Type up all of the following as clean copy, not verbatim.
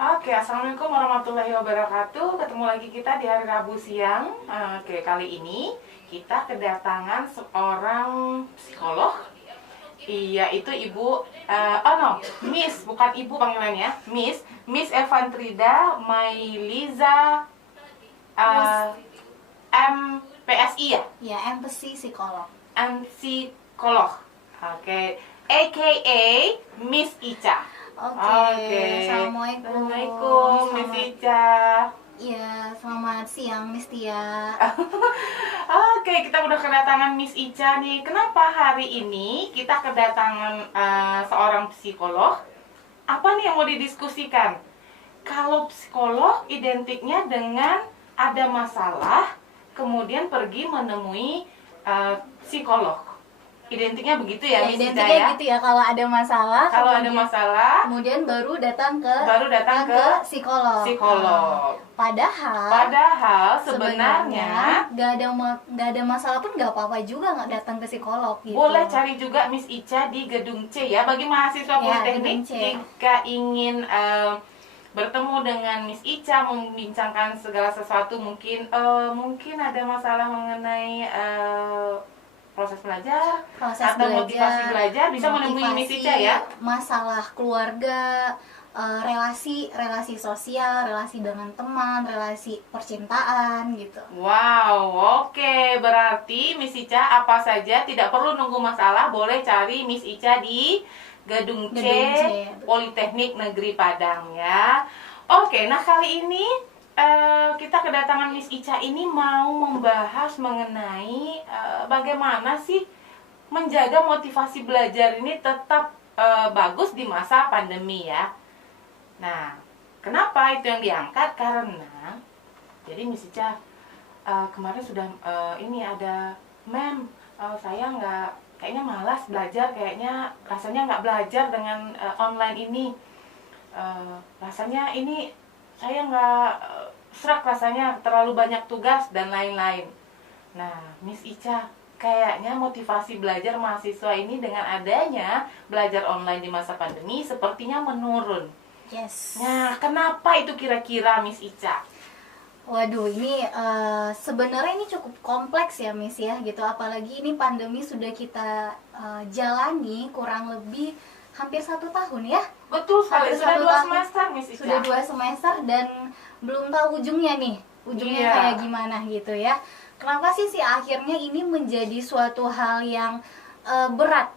Oke, Assalamualaikum warahmatullahi wabarakatuh. Ketemu lagi kita di hari Rabu siang. Oke, kali ini kita kedatangan seorang psikolog. Iya, itu Ibu, Miss, bukan Ibu panggilannya, Miss Evantrida Mailiza MPSI ya? Ya, empathy psikolog. Psikolog. Oke, AKA Miss Ica. Oke. Assalamualaikum. Assalamualaikum, Miss Ica. Iya, selamat siang Miss Tia. Oke, kita udah kedatangan Miss Ica nih. Kenapa hari ini kita kedatangan seorang psikolog? Apa nih yang mau didiskusikan? Kalau psikolog identiknya dengan ada masalah, kemudian pergi menemui psikolog. Identiknya begitu ya, Miss Ica Identiknya ya? gitu ya, kalau ada masalah. Kalau ada masalah, kemudian baru datang ke psikolog. Padahal sebenarnya nggak ada masalah pun nggak apa-apa juga nggak datang ke psikolog gitu. boleh cari juga Miss Ica di Gedung C ya. Bagi mahasiswa Politeknik jika ingin bertemu dengan Miss Ica, membincangkan segala sesuatu, mungkin ada masalah mengenai proses belajar atau motivasi belajar, bisa menemui Miss Ica ya. Masalah keluarga, relasi sosial, relasi dengan teman, relasi percintaan gitu. Wow, oke. Berarti Miss Ica apa saja tidak perlu nunggu masalah, boleh cari Miss Ica di Gedung C, Politeknik Negeri Padang ya. Oke, nah kali ini kita kedatangan Miss Ica ini mau membahas mengenai bagaimana sih menjaga motivasi belajar ini tetap bagus di masa pandemi ya. Nah, kenapa itu yang diangkat? Karena jadi Miss Ica kemarin sudah ini ada saya kayaknya malas belajar, kayaknya rasanya nggak belajar dengan online ini. Rasanya ini saya nggak serak, rasanya terlalu banyak tugas dan lain-lain. Nah, Miss Ica, kayaknya motivasi belajar mahasiswa ini dengan adanya belajar online di masa pandemi sepertinya menurun. Yes. Nah, kenapa itu kira-kira Miss Ica? Waduh, ini sebenarnya ini cukup kompleks ya Miss ya gitu. Apalagi ini pandemi sudah kita jalani kurang lebih hampir 1 tahun ya. Betul sekali, sudah 2 semester Miss Ica. Sudah 2 semester dan belum tahu ujungnya nih. Ujungnya kayak gimana gitu ya. Kenapa sih akhirnya ini menjadi suatu hal yang berat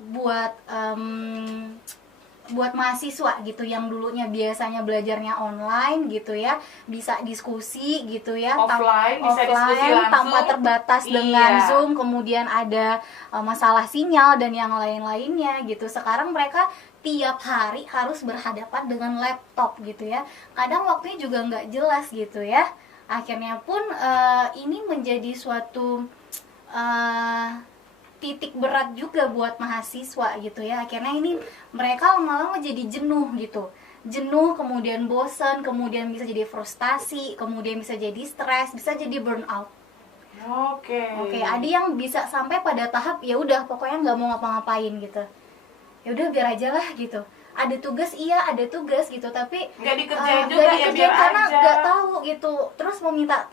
buat mahasiswa gitu, yang dulunya biasanya belajarnya online gitu ya, bisa diskusi gitu ya, offline bisa diskusi langsung tanpa terbatas dengan Zoom, kemudian ada masalah sinyal dan yang lain-lainnya gitu. Sekarang mereka tiap hari harus berhadapan dengan laptop gitu ya, kadang waktunya juga nggak jelas gitu ya. Akhirnya pun ini menjadi suatu titik berat juga buat mahasiswa gitu ya. Akhirnya ini mereka lama-lama jadi jenuh gitu, kemudian bosan, kemudian bisa jadi frustasi, kemudian bisa jadi stres, bisa jadi burnout. Oke, ada yang bisa sampai pada tahap ya udah pokoknya nggak mau ngapa-ngapain gitu, ya udah biar aja lah gitu. Ada tugas gitu, tapi nggak dikerjain juga ya, biar karena aja nggak tahu gitu. Terus mau minta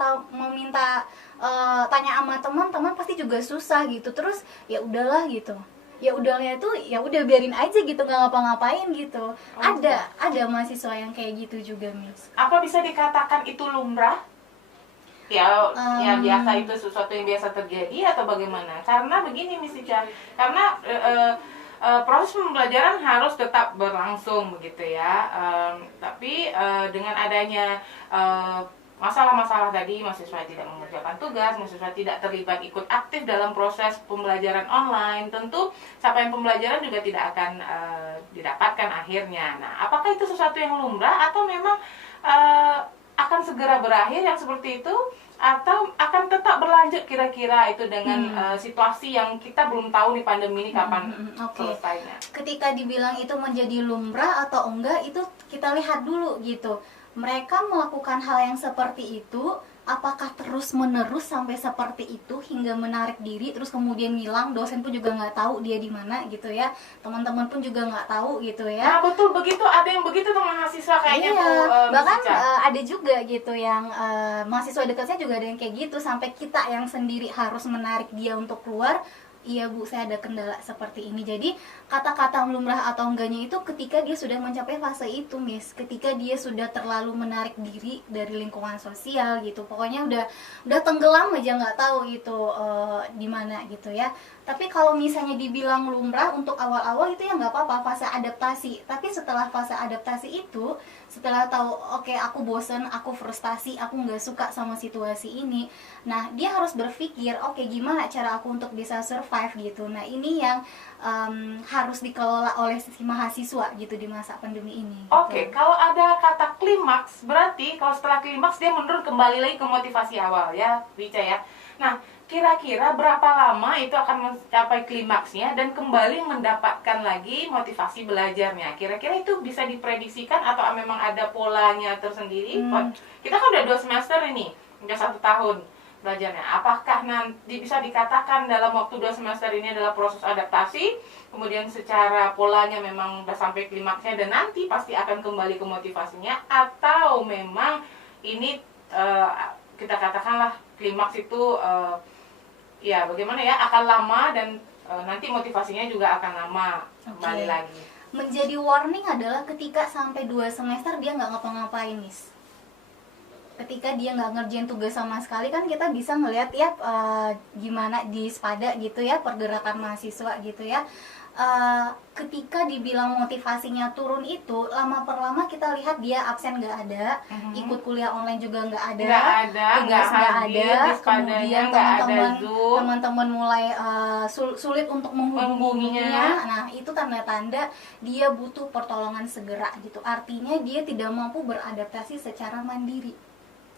tanya sama teman pasti juga susah gitu. Terus ya udahlah gitu, ya udahnya itu ya udah biarin aja gitu, nggak ngapa-ngapain gitu. Ada mahasiswa yang kayak gitu juga Miss. Apa bisa dikatakan itu lumrah? Ya biasa, itu sesuatu yang biasa terjadi atau bagaimana? Karena begini Miss Ica, karena proses pembelajaran harus tetap berlangsung begitu ya. Tapi dengan adanya masalah-masalah tadi, mahasiswa tidak mengerjakan tugas, mahasiswa tidak terlibat ikut aktif dalam proses pembelajaran online, tentu capaian pembelajaran juga tidak akan didapatkan akhirnya. Nah, apakah itu sesuatu yang lumrah atau memang akan segera berakhir yang seperti itu, atau akan tetap berlanjut kira-kira itu dengan situasi yang kita belum tahu di pandemi ini kapan selesainya? Ketika dibilang itu menjadi lumrah atau enggak, itu kita lihat dulu gitu. Mereka melakukan hal yang seperti itu apakah terus menerus sampai seperti itu hingga menarik diri terus kemudian ngilang, dosen pun juga nggak tahu dia di mana gitu ya, teman-teman pun juga nggak tahu gitu ya. Nah betul begitu, ada yang begitu tuh mahasiswa kayaknya Iya, tuh bahkan Miss Ica. ada juga gitu yang mahasiswa dekat saya juga ada yang kayak gitu, sampai kita yang sendiri harus menarik dia untuk keluar. Iya Bu, saya ada kendala seperti ini. Jadi kata-kata lumrah atau enggaknya itu ketika dia sudah mencapai fase itu, Miss. Ketika dia sudah terlalu menarik diri dari lingkungan sosial gitu. Pokoknya udah tenggelam aja, nggak tahu itu di mana gitu ya. Tapi kalau misalnya dibilang lumrah untuk awal-awal itu ya nggak apa-apa, fase adaptasi. Tapi setelah fase adaptasi itu, setelah tahu oke, aku bosen, aku frustasi, aku nggak suka sama situasi ini, nah dia harus berpikir oke, gimana cara aku untuk bisa survive gitu. Nah ini yang harus dikelola oleh si mahasiswa gitu di masa pandemi ini gitu. Oke, kalau ada kata klimaks, berarti kalau setelah klimaks dia menurun kembali lagi ke motivasi awal ya, Wica ya. Nah, kira-kira berapa lama itu akan mencapai klimaksnya dan kembali mendapatkan lagi motivasi belajarnya? Kira-kira itu bisa diprediksikan atau memang ada polanya tersendiri? Kita kan udah 2 semester ini, udah 1 tahun belajarnya. Apakah nanti bisa dikatakan dalam waktu 2 semester ini adalah proses adaptasi, kemudian secara polanya memang udah sampai klimaksnya dan nanti pasti akan kembali ke motivasinya, atau memang ini kita katakanlah klimaks itu ya bagaimana ya, akan lama dan nanti motivasinya juga akan lama kembali lagi. Menjadi warning adalah ketika sampai 2 semester dia nggak ngapa-ngapain, Miss. Ketika dia nggak ngerjain tugas sama sekali, kan kita bisa ngelihat ya gimana di Spada gitu ya, pergerakan mahasiswa gitu ya. Ketika dibilang motivasinya turun itu, lama per lama kita lihat dia absen nggak ada, ikut kuliah online juga nggak ada, tugas nggak ada, kemudian teman-teman mulai sulit untuk menghubunginya. Nah itu tanda-tanda dia butuh pertolongan segera gitu, artinya dia tidak mampu beradaptasi secara mandiri.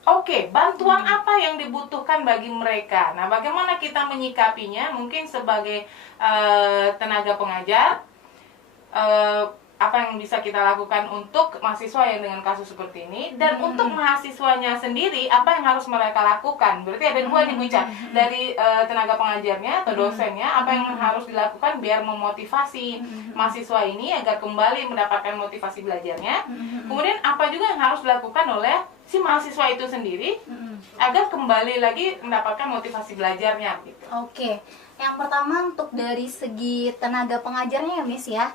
Oke, bantuan apa yang dibutuhkan bagi mereka? Nah, bagaimana kita menyikapinya? Mungkin sebagai tenaga pengajar, apa yang bisa kita lakukan untuk mahasiswa yang dengan kasus seperti ini, dan untuk mahasiswanya sendiri, apa yang harus mereka lakukan? Berarti ada dua nih Bu Ica, dari tenaga pengajarnya atau dosennya, apa yang harus dilakukan biar memotivasi mahasiswa ini agar kembali mendapatkan motivasi belajarnya. Kemudian apa juga yang harus dilakukan oleh si mahasiswa itu sendiri agar kembali lagi mendapatkan motivasi belajarnya gitu. Oke, yang pertama untuk dari segi tenaga pengajarnya ya Miss ya.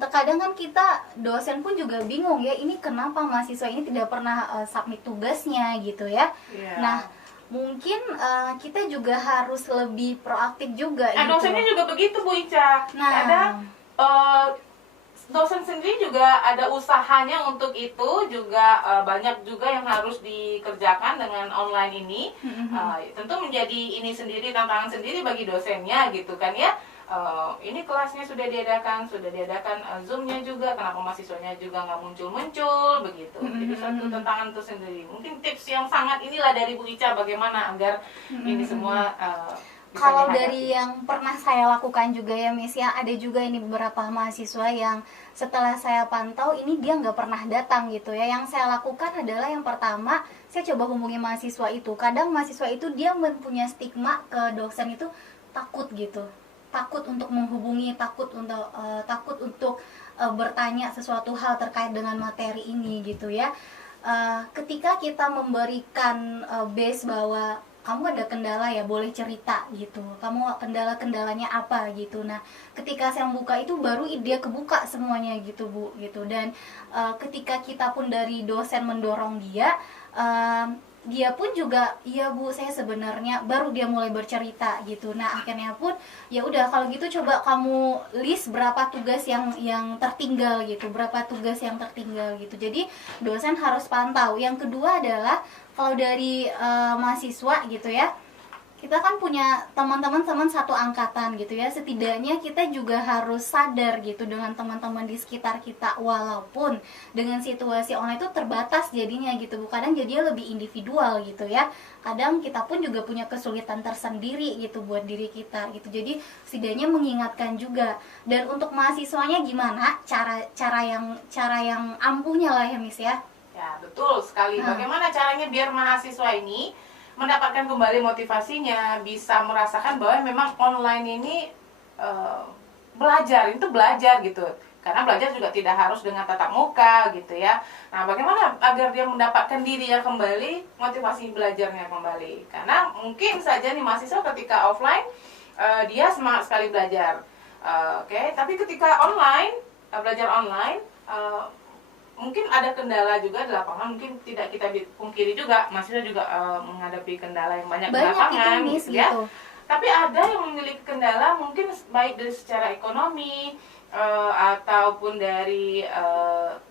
Terkadang kan kita dosen pun juga bingung ya, ini kenapa mahasiswa ini tidak pernah submit tugasnya gitu ya. Nah mungkin kita juga harus lebih proaktif juga. Nah, gitu. Dosennya juga begitu Bu Ica. Nah, ada dosen sendiri juga ada usahanya untuk itu, juga banyak juga yang harus dikerjakan dengan online ini. Tentu menjadi ini sendiri, tantangan sendiri bagi dosennya gitu kan ya. Ini kelasnya sudah diadakan Zoom-nya juga, kenapa mahasiswanya juga nggak muncul-muncul begitu. Jadi satu tantangan itu sendiri. Mungkin tips yang sangat inilah dari Bu Ica bagaimana agar ini semua kalau dari yang pernah saya lakukan juga ya Miss ya, ada juga ini beberapa mahasiswa yang setelah saya pantau ini dia nggak pernah datang gitu ya. Yang saya lakukan adalah yang pertama, saya coba hubungi mahasiswa itu. Kadang mahasiswa itu dia mempunyai stigma ke dosen itu takut gitu, takut untuk menghubungi, takut untuk bertanya sesuatu hal terkait dengan materi ini gitu ya. Ketika kita memberikan base bahwa kamu ada kendala ya, boleh cerita gitu, kamu kendalanya apa gitu. Nah ketika saya membuka itu baru dia kebuka semuanya gitu Bu gitu. Dan ketika kita pun dari dosen mendorong dia, dia pun juga iya Bu, saya sebenarnya, baru dia mulai bercerita gitu. Nah akhirnya pun ya udah kalau gitu coba kamu list berapa tugas yang tertinggal gitu, berapa tugas yang tertinggal gitu. Jadi dosen harus pantau. Yang kedua adalah kalau dari mahasiswa gitu ya, kita kan punya teman-teman satu angkatan gitu ya, setidaknya kita juga harus sadar gitu dengan teman-teman di sekitar kita, walaupun dengan situasi online itu terbatas jadinya gitu, kadang jadinya lebih individual gitu ya, kadang kita pun juga punya kesulitan tersendiri gitu buat diri kita gitu. Jadi setidaknya mengingatkan juga. Dan untuk mahasiswanya gimana cara yang ampuhnya lah ya Miss ya. Ya, betul sekali. Bagaimana caranya biar mahasiswa ini mendapatkan kembali motivasinya, bisa merasakan bahwa memang online ini belajar, itu belajar gitu. Karena belajar juga tidak harus dengan tatap muka gitu ya. Nah, bagaimana agar dia mendapatkan dirinya kembali, motivasi belajarnya kembali. Karena mungkin saja nih mahasiswa ketika offline dia semangat sekali belajar. Oke, tapi ketika online, belajar online, mungkin ada kendala juga di lapangan, mungkin tidak kita pungkiri juga, mahasiswa juga menghadapi kendala yang banyak di lapangan, itu, ya. gitu. Tapi ada yang memiliki kendala mungkin baik dari secara ekonomi ataupun dari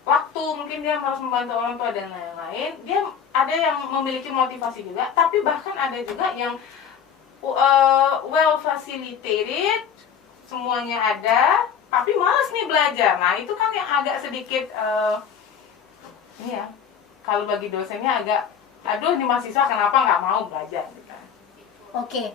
waktu, mungkin dia harus membantu orang tua dan lain-lain. Dia ada yang memiliki motivasi juga, tapi bahkan ada juga yang well facilitated, semuanya ada, tapi malas nih belajar. Nah, itu kan yang agak sedikit ini ya, kalau bagi dosennya agak, aduh ini mahasiswa kenapa nggak mau belajar gitu. Oke,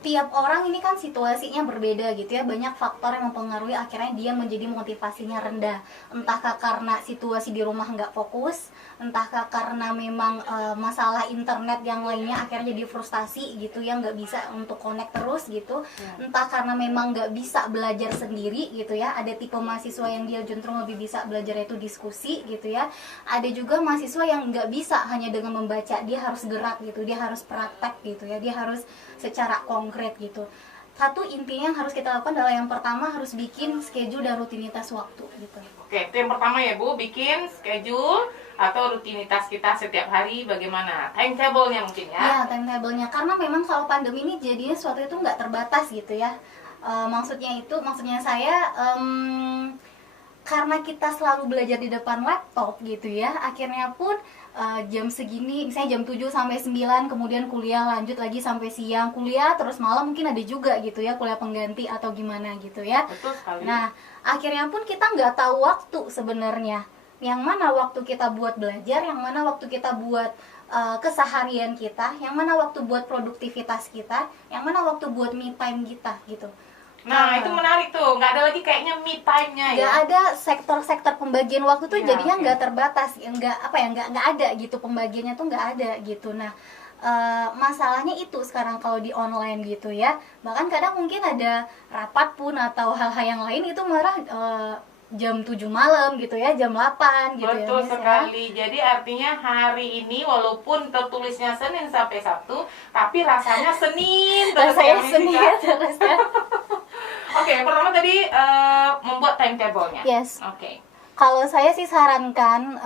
tiap orang ini kan situasinya berbeda gitu ya. Banyak faktor yang mempengaruhi akhirnya dia menjadi motivasinya rendah. Entahkah karena situasi di rumah nggak fokus, entahkah karena memang masalah internet yang lainnya akhirnya jadi frustasi gitu ya, nggak bisa untuk connect terus gitu. Entah karena memang nggak bisa belajar sendiri gitu ya. Ada tipe mahasiswa yang dia cenderung lebih bisa belajar itu diskusi gitu ya. Ada juga mahasiswa yang nggak bisa hanya dengan membaca, dia harus gerak gitu, dia harus praktek gitu ya, dia harus secara konkret gitu. Satu, intinya yang harus kita lakukan adalah yang pertama harus bikin schedule dan rutinitas waktu gitu. Oke, itu yang pertama ya Bu, bikin schedule atau rutinitas kita setiap hari bagaimana, timetable-nya mungkin ya. Ya, timetable-nya, karena memang kalau pandemi ini jadinya sesuatu itu nggak terbatas gitu ya. Maksudnya saya karena kita selalu belajar di depan laptop gitu ya, akhirnya pun jam segini, misalnya jam 7 sampai 9, kemudian kuliah lanjut lagi sampai siang, kuliah terus malam mungkin ada juga gitu ya, kuliah pengganti atau gimana gitu ya. Betul sekali. Nah, akhirnya pun kita nggak tahu waktu sebenarnya. Yang mana waktu kita buat belajar, yang mana waktu kita buat keseharian kita, yang mana waktu buat produktivitas kita, yang mana waktu buat me time kita gitu. Nah, itu menarik tuh, nggak ada lagi kayaknya me time-nya ya. Nggak ada sektor-sektor pembagian waktu tuh Ya, jadinya oke. nggak terbatas, nggak ada gitu, pembagiannya tuh nggak ada gitu. Nah, masalahnya itu sekarang kalau di online gitu ya, bahkan kadang mungkin ada rapat pun atau hal-hal yang lain itu malah jam 7 malam gitu ya, jam 8 gitu. Betul ya, sekali. Jadi artinya hari ini walaupun tertulisnya Senin sampai Sabtu, tapi rasanya Senin terus saya ya, Miss sendiri Ica. terus ya. Oke, yang pertama tadi membuat timetable-nya. Yes. Oke. Kalau saya sih sarankan,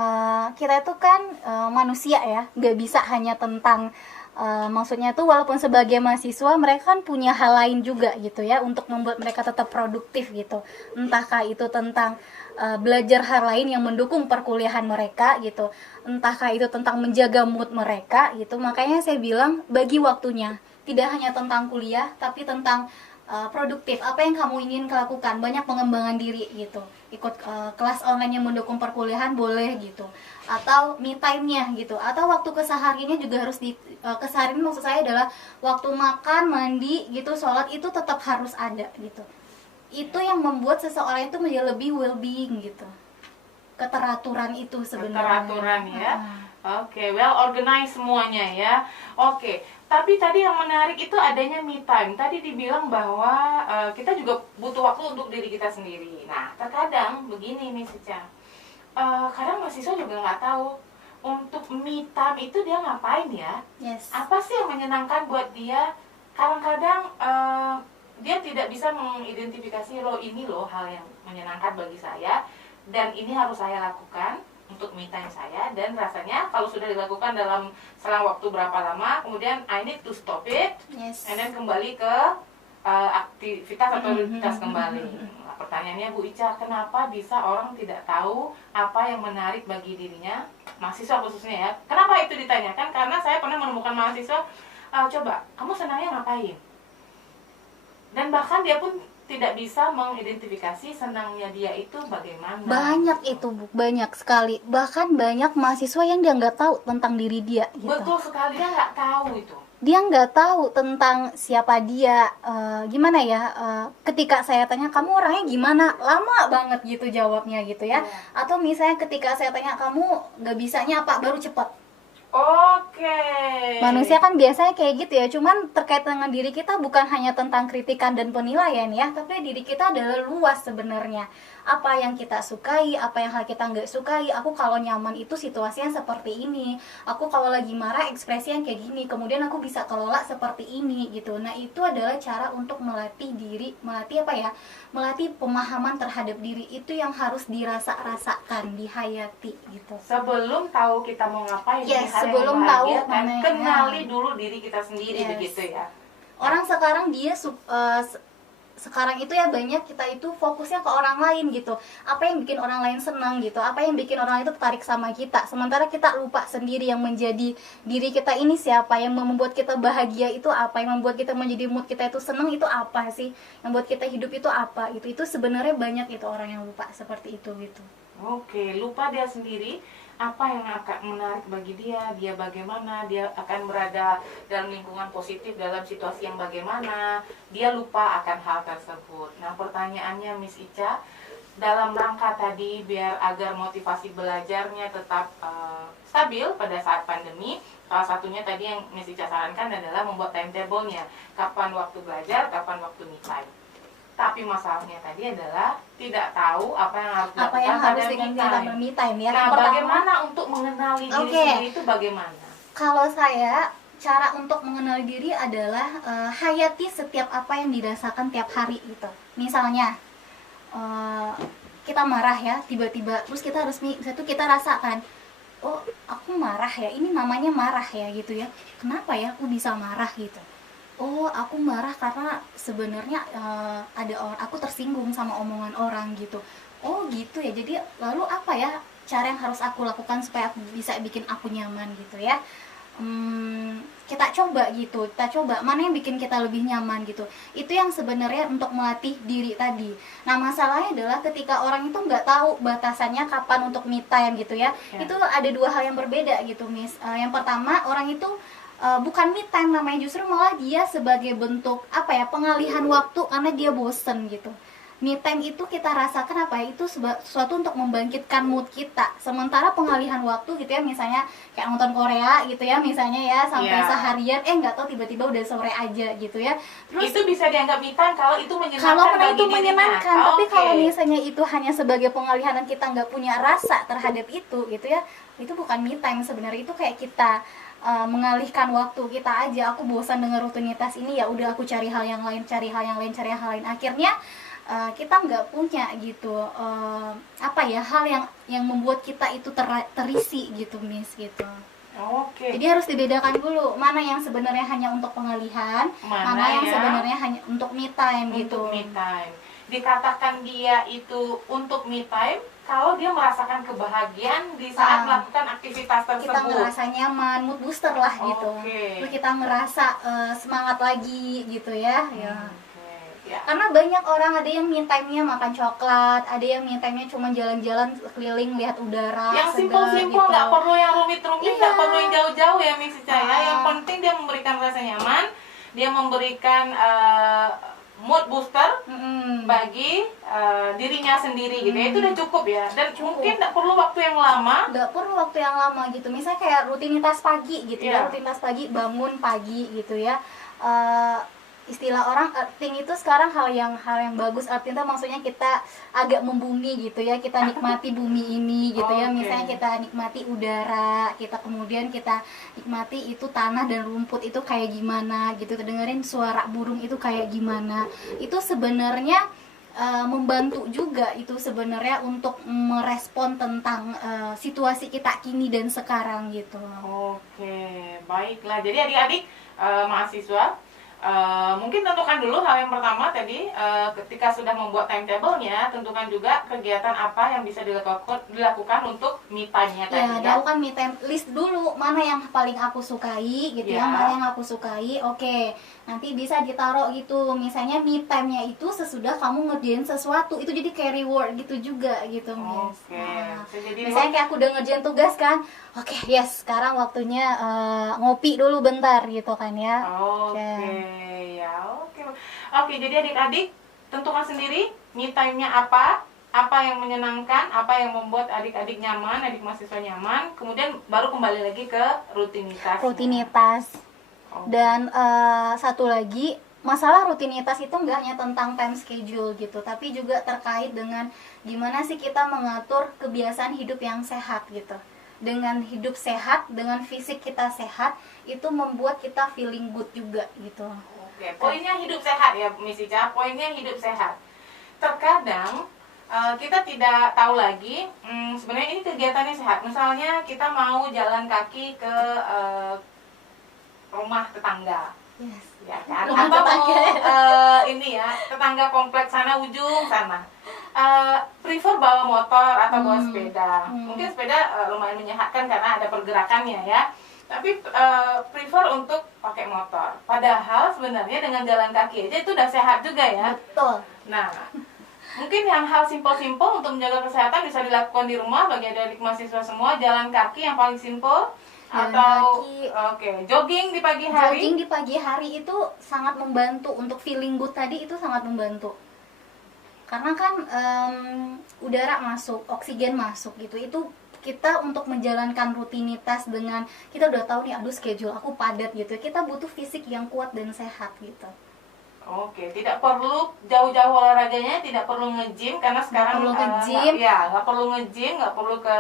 kita itu kan manusia ya, nggak bisa hanya tentang maksudnya tuh walaupun sebagai mahasiswa mereka kan punya hal lain juga gitu ya untuk membuat mereka tetap produktif gitu. Entahkah itu tentang belajar hal lain yang mendukung perkuliahan mereka gitu, entahkah itu tentang menjaga mood mereka gitu. Makanya saya bilang bagi waktunya, tidak hanya tentang kuliah tapi tentang produktif, apa yang kamu ingin lakukan, banyak pengembangan diri gitu, ikut kelas online yang mendukung perkuliahan boleh gitu, atau me time-nya gitu, atau waktu kesehariannya juga harus keseharian maksud saya adalah waktu makan, mandi gitu, sholat itu tetap harus ada gitu. Itu yang membuat seseorang itu menjadi lebih well-being gitu, keteraturan itu sebenarnya. Keteraturan ya. Oke, well organized semuanya ya. Oke, tapi tadi yang menarik itu adanya me time. Tadi dibilang bahwa kita juga butuh waktu untuk diri kita sendiri. Nah, terkadang begini Miss Ica, kadang mahasiswa juga nggak tahu untuk me time itu dia ngapain ya. Yes. Apa sih yang menyenangkan buat dia? Kadang-kadang dia tidak bisa mengidentifikasi loh ini loh hal yang menyenangkan bagi saya dan ini harus saya lakukan untuk me time saya, dan rasanya kalau sudah dilakukan dalam selang waktu berapa lama, kemudian I need to stop it, Yes. and then kembali ke aktivitas atau rutinitas kembali. Nah, pertanyaannya Bu Ica, kenapa bisa orang tidak tahu apa yang menarik bagi dirinya, mahasiswa khususnya ya? Kenapa itu ditanyakan? Karena saya pernah menemukan mahasiswa, coba kamu senangnya ngapain? Dan bahkan dia pun tidak bisa mengidentifikasi senangnya dia itu bagaimana. Banyak itu Bu, banyak sekali. Bahkan banyak mahasiswa yang dia nggak tahu tentang diri dia gitu. Betul sekali, dia nggak tahu itu. dia nggak tahu tentang siapa dia. Gimana ya, ketika saya tanya kamu orangnya gimana, lama banget gitu jawabnya gitu ya. Atau misalnya ketika saya tanya kamu nggak bisanya apa, baru cepet. Oke. Manusia kan biasanya kayak gitu ya, cuman terkait dengan diri kita bukan hanya tentang kritikan dan penilaian ya, tapi diri kita adalah luas sebenarnya. Apa yang kita sukai, apa yang hal kita nggak sukai. Aku kalau nyaman itu situasinya seperti ini, aku kalau lagi marah ekspresinya kayak gini, kemudian aku bisa kelola seperti ini gitu. Nah itu adalah cara untuk melatih diri, melatih apa ya, melatih pemahaman terhadap diri. Itu yang harus rasakan, dihayati gitu. Sebelum tahu kita mau ngapain, Yes, hal sebelum yang tahu membahagiakan, mana- kenali dulu diri kita sendiri. Yes. Begitu ya. Orang sekarang dia sekarang itu ya banyak kita itu fokusnya ke orang lain gitu, apa yang bikin orang lain senang gitu, apa yang bikin orang lain itu tertarik sama kita, sementara kita lupa sendiri yang menjadi diri kita ini siapa, yang membuat kita bahagia itu apa, yang membuat kita menjadi mood kita itu senang itu apa sih, yang buat kita hidup itu apa, itu sebenarnya banyak itu orang yang lupa seperti itu gitu. Oke, lupa dia sendiri, apa yang akan menarik bagi dia bagaimana, dia akan berada dalam lingkungan positif, dalam situasi yang bagaimana, dia lupa akan hal tersebut. Nah pertanyaannya Miss Ica, dalam rangka tadi biar agar motivasi belajarnya tetap stabil pada saat pandemi, salah satunya tadi yang Miss Ica sarankan adalah membuat timetable-nya, kapan waktu belajar, kapan waktu me time. Tapi masalahnya tadi adalah tidak tahu apa yang harus dilakukan pada me time ya. Nah, bagaimana untuk mengenali diri sendiri itu bagaimana? Kalau saya, cara untuk mengenali diri adalah hayati setiap apa yang dirasakan tiap hari gitu. Misalnya kita marah ya, tiba-tiba terus kita harus kita rasakan, oh aku marah ya, ini namanya marah ya gitu ya. Kenapa ya aku bisa marah gitu? Oh aku marah karena sebenarnya ada orang, aku tersinggung sama omongan orang gitu. Oh gitu ya, jadi lalu apa ya cara yang harus aku lakukan supaya aku bisa bikin aku nyaman gitu ya. Kita coba gitu, kita coba mana yang bikin kita lebih nyaman gitu. Itu yang sebenarnya untuk melatih diri tadi. Nah masalahnya adalah ketika orang itu nggak tahu batasannya kapan untuk me time gitu ya. Itu ada dua hal yang berbeda gitu Miss. Yang pertama, orang itu bukan me time namanya, justru malah dia sebagai bentuk apa ya, pengalihan waktu karena dia bosen gitu. Me time itu kita rasakan apa ya, itu sesuatu untuk membangkitkan mood kita, sementara pengalihan waktu gitu ya, misalnya kayak nonton Korea gitu ya misalnya ya, sampai seharian nggak tahu tiba-tiba udah sore aja gitu ya. Terus itu bisa dianggap me time kalau itu menyenangkan, kalau bagi itu menyenangkan. Tapi kalau misalnya itu hanya sebagai pengalihan dan kita nggak punya rasa terhadap itu gitu ya, itu bukan me time sebenarnya. Itu kayak kita mengalihkan waktu kita aja. Aku bosan dengan rutinitas ini, ya udah aku cari hal yang lain, akhirnya kita nggak punya gitu apa ya, hal yang membuat kita itu terisi gitu Miss gitu. Jadi harus dibedakan dulu mana yang sebenarnya hanya untuk pengalihan, mana yang sebenarnya hanya untuk me time gitu. Me time dikatakan dia itu untuk me time kalau dia merasakan kebahagiaan di saat melakukan aktivitas tersebut. Kita ngerasa nyaman, mood booster lah gitu. Terus kita ngerasa semangat lagi gitu ya. Karena banyak orang, ada yang me time-nya makan coklat, ada yang me time-nya cuma jalan-jalan keliling lihat udara. Yang simpel-simpel, nggak perlu yang rumit-rumit, nggak perlu yang jauh-jauh ya Miss Caya. Yang penting dia memberikan rasa nyaman, dia memberikan mood booster bagi dirinya sendiri gitu ya. Itu udah cukup ya, dan mungkin nggak perlu waktu yang lama gitu. Misalnya kayak rutinitas pagi gitu ya, rutinitas pagi, bangun pagi gitu ya. Istilah orang earthing itu sekarang hal yang bagus. Earthing itu maksudnya kita agak membumi gitu ya, kita nikmati bumi ini gitu ya. Misalnya kita nikmati udara, kemudian kita nikmati itu tanah dan rumput itu kayak gimana gitu, dengerin suara burung itu kayak gimana. Itu sebenarnya membantu juga itu sebenarnya untuk merespon tentang situasi kita kini dan sekarang gitu. Baiklah. Jadi adik-adik mahasiswa, Mungkin tentukan dulu hal yang pertama tadi, ketika sudah membuat timetable-nya, tentukan juga kegiatan apa yang bisa dilakukan untuk me time-nya tadi ya. Lakukan me time list dulu, mana yang paling aku sukai gitu ya, mana yang aku sukai. Oke, nanti bisa ditaruh gitu, misalnya me time-nya itu sesudah kamu ngerjain sesuatu, itu jadi kayak reward gitu juga gitu, Miss. Misalnya kayak aku udah ngerjain tugas kan, oke, yes, sekarang waktunya ngopi dulu bentar gitu kan ya. Oke, jadi adik-adik tentukan sendiri me time-nya apa yang menyenangkan, apa yang membuat adik-adik nyaman, adik mahasiswa nyaman, kemudian baru kembali lagi ke rutinitas. Dan satu lagi, masalah rutinitas itu nggak hanya tentang time schedule gitu, tapi juga terkait dengan gimana sih kita mengatur kebiasaan hidup yang sehat gitu. Dengan hidup sehat, dengan fisik kita sehat, itu membuat kita feeling good juga gitu. Oke, poinnya hidup sehat ya, Miss Ica. Poinnya hidup sehat. Terkadang kita tidak tahu lagi sebenarnya ini kegiatannya sehat. Misalnya kita mau jalan kaki ke rumah tetangga, ya kan? Atau mau ini ya, tetangga kompleks sana ujung sana. Prefer bawa motor atau bawa sepeda. Mungkin sepeda lumayan menyehatkan karena ada pergerakannya ya. Tapi prefer untuk pakai motor. Padahal sebenarnya dengan jalan kaki aja itu udah sehat juga ya. Betul. Nah, mungkin yang hal simpel-simpel untuk menjaga kesehatan bisa dilakukan di rumah bagi adik-adik mahasiswa semua. Jalan kaki yang paling simpel. Atau jogging di pagi hari. Jogging di pagi hari itu sangat membantu untuk feeling good tadi, itu sangat membantu. Karena kan udara masuk, oksigen masuk gitu. Itu kita untuk menjalankan rutinitas dengan kita udah tahu nih, aduh schedule aku padat gitu, kita butuh fisik yang kuat dan sehat gitu. Oke, tidak perlu jauh-jauh olahraganya, tidak perlu nge-gym karena sekarang nggak perlu nge-gym, nggak perlu ke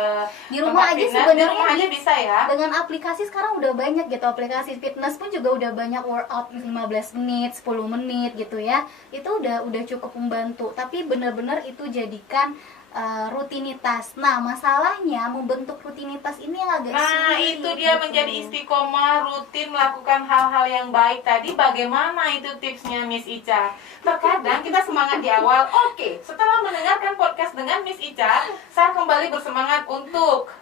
di rumah aja sebenarnya. Di rumah aja bisa ya. Dengan aplikasi sekarang udah banyak gitu, aplikasi fitness pun juga udah banyak workout 15 menit, 10 menit gitu ya. Itu udah cukup membantu, tapi benar-benar itu jadikan rutinitas. Nah, masalahnya membentuk rutinitas ini yang agak sulit. Nah, itu dia gitu. Menjadi istiqomah, rutin melakukan hal-hal yang baik tadi. Bagaimana itu tipsnya, Miss Ica? Terkadang kita semangat di awal. Oke, setelah mendengarkan podcast dengan Miss Ica, saya kembali bersemangat untuk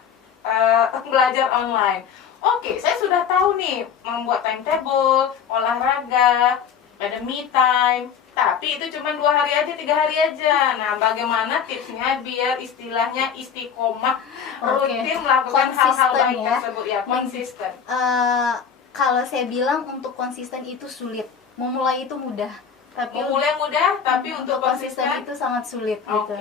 belajar online. Oke, saya sudah tahu nih membuat timetable, olahraga, ada me time. Tapi itu cuma 2 hari aja, 3 hari aja. Nah, bagaimana tipsnya biar istilahnya istiqomah, rutin melakukan hal-hal baik tersebut ya, konsisten. Kalau saya bilang untuk konsisten itu sulit, memulai itu mudah. Tapi untuk konsisten itu sangat sulit gitu.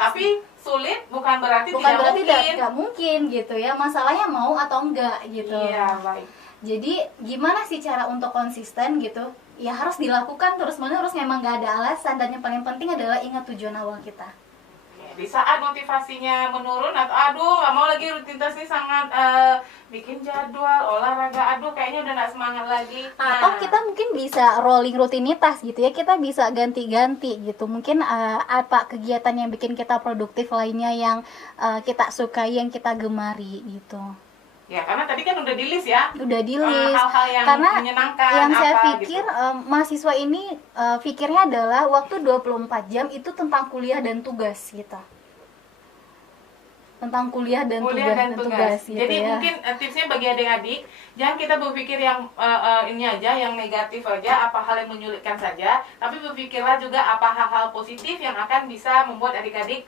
Tapi sulit bukan berarti tidak mungkin gitu ya. Masalahnya mau atau enggak gitu. Iya, baik. Jadi gimana sih cara untuk konsisten gitu? Ya harus dilakukan terus-menerus, memang gak ada alasan. Dan yang paling penting adalah ingat tujuan awal kita. Di saat motivasinya menurun atau aduh gak mau lagi, rutinitas ini sangat bikin jadwal olahraga, aduh kayaknya udah gak semangat lagi. Atau kita mungkin bisa rolling rutinitas gitu ya, kita bisa ganti-ganti gitu. Mungkin apa kegiatan yang bikin kita produktif lainnya yang kita sukai, yang kita gemari gitu. Ya, karena tadi kan udah di-list ya. Udah di-list. Hal-hal yang karena menyenangkan. Yang saya pikir gitu. Mahasiswa ini pikirnya adalah waktu 24 jam itu tentang kuliah dan tugas gitu. Tentang kuliah dan tugas gitu. Jadi ya. Mungkin tipsnya bagi adik-adik, jangan kita berpikir yang ini aja, yang negatif aja, apa hal yang menyulitkan saja, tapi berpikirlah juga apa hal-hal positif yang akan bisa membuat adik-adik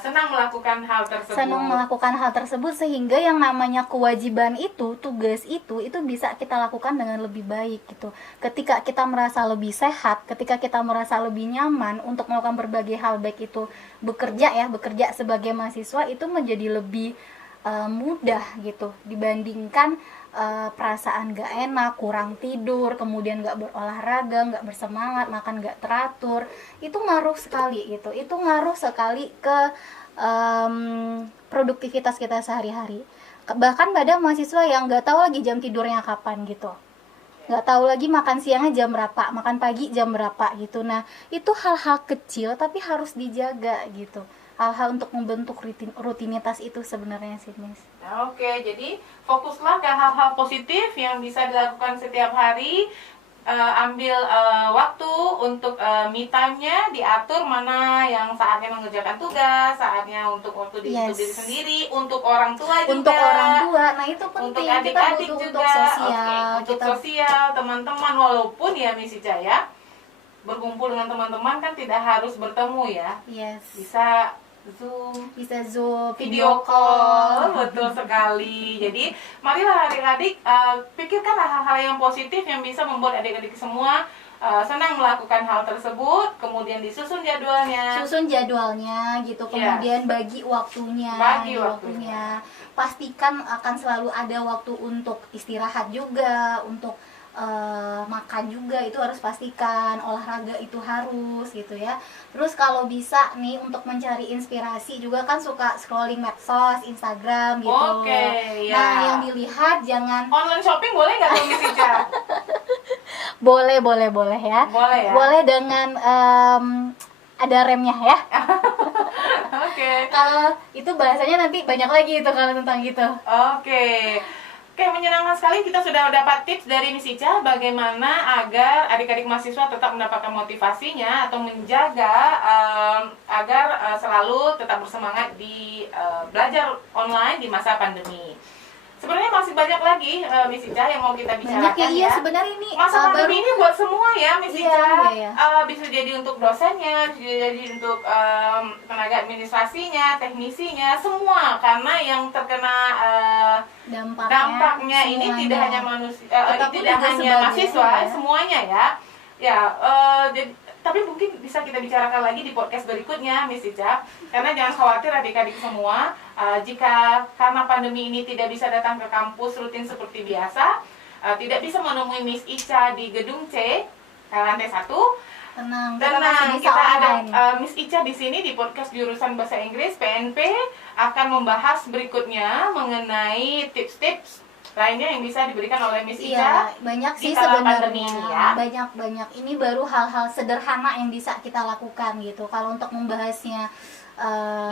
senang melakukan hal tersebut. Sehingga yang namanya kewajiban itu, tugas itu bisa kita lakukan dengan lebih baik gitu. Ketika kita merasa lebih sehat, ketika kita merasa lebih nyaman untuk melakukan berbagai hal, baik itu bekerja sebagai mahasiswa, itu menjadi lebih mudah gitu dibandingkan perasaan gak enak, kurang tidur, kemudian gak berolahraga, gak bersemangat, makan gak teratur. Itu ngaruh sekali gitu. Itu ngaruh sekali ke produktivitas kita sehari-hari. Bahkan pada mahasiswa yang gak tahu lagi jam tidurnya kapan gitu, gak tahu lagi makan siangnya jam berapa, makan pagi jam berapa gitu. Nah, itu hal-hal kecil tapi harus dijaga gitu. Hal-hal untuk membentuk rutinitas itu sebenarnya sih, Miss. Oke, jadi fokuslah ke hal-hal positif yang bisa dilakukan setiap hari. ambil waktu untuk me time-nya, diatur mana yang saatnya mengerjakan tugas, saatnya untuk waktu untuk diri sendiri, untuk orang tua juga. Untuk orang tua, nah itu penting. Untuk adik-adik kita butuh juga. untuk sosial. Untuk sosial, teman-teman, walaupun ya Miss Ica ya, berkumpul dengan teman-teman kan tidak harus bertemu ya. Yes. Bisa Zoom, video call, betul sekali. Jadi, marilah adik-adik pikirkanlah hal-hal yang positif yang bisa membuat adik-adik semua senang melakukan hal tersebut. Kemudian disusun jadwalnya. Gitu. Kemudian bagi waktunya. Pastikan akan selalu ada waktu untuk istirahat juga, untuk makan juga, itu harus pastikan, olahraga itu harus gitu ya. Terus kalau bisa nih untuk mencari inspirasi juga kan suka scrolling medsos, Instagram gitu. Nah yang dilihat jangan online shopping, boleh nggak tuh Miss Ica? boleh ya. Boleh dengan ada remnya ya. Kalau itu bahasanya nanti banyak lagi itu kalau tentang gitu. Oke, menyenangkan sekali kita sudah dapat tips dari Miss Ica bagaimana agar adik-adik mahasiswa tetap mendapatkan motivasinya atau menjaga agar selalu tetap bersemangat di belajar online di masa pandemi. Sebenarnya masih banyak lagi Miss Ica yang mau kita bicarakan. Banyak ya, sebenarnya ini masa pandemi ini buat semua ya Miss Ica. Bisa jadi untuk dosennya, bisa jadi untuk tenaga administrasinya, teknisinya, semua, karena yang terkena dampaknya ini tidak hanya manusia, tidak hanya mahasiswa, semuanya ya. Tapi mungkin bisa kita bicarakan lagi di podcast berikutnya Miss Ica, karena jangan khawatir adik-adik semua, jika karena pandemi ini tidak bisa datang ke kampus rutin seperti biasa, tidak bisa menemui Miss Ica di gedung C lantai 1. Tenang, kita ada Miss Ica di sini di podcast jurusan Bahasa Inggris PNP akan membahas berikutnya mengenai tips-tips lainnya yang bisa diberikan oleh Miss Ica. Banyak sih sebenarnya. Banyak. Ini baru hal-hal sederhana yang bisa kita lakukan gitu. Kalau untuk membahasnya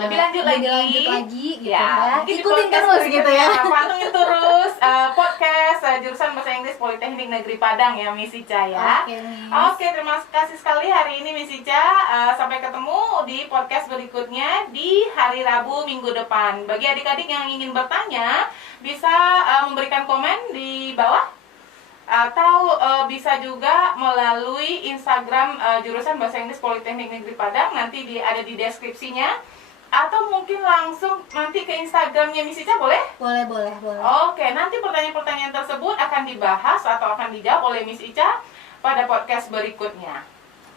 lebih lanjut lagi gitu ya. Ikutin terus gitu ya. Pantengin terus podcast jurusan Bahasa Inggris Politeknik Negeri Padang ya Miss Ica ya. Oke, terima kasih sekali hari ini Miss Ica. Sampai ketemu di podcast berikutnya di hari Rabu minggu depan. Bagi adik-adik yang ingin bertanya, bisa memberikan komen di bawah, atau bisa juga melalui Instagram jurusan Bahasa Inggris Politeknik Negeri Padang, nanti ada di deskripsinya, atau mungkin langsung nanti ke Instagramnya Miss Ica, boleh? Boleh. Oke, nanti pertanyaan-pertanyaan tersebut akan dibahas atau akan dijawab oleh Miss Ica pada podcast berikutnya.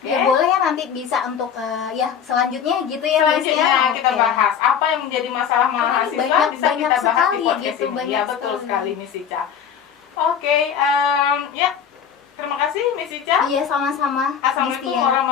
Ya boleh ya, nanti bisa untuk selanjutnya gitu ya. Selanjutnya kita bahas apa yang menjadi masalah mahasiswa, bisa kita bahas di podcast gitu, ini. Ya betul sekali Miss Ica. Oke, terima kasih Miss Ica. Iya, sama-sama. Assalamualaikum warahmatullahi wabarakatuh.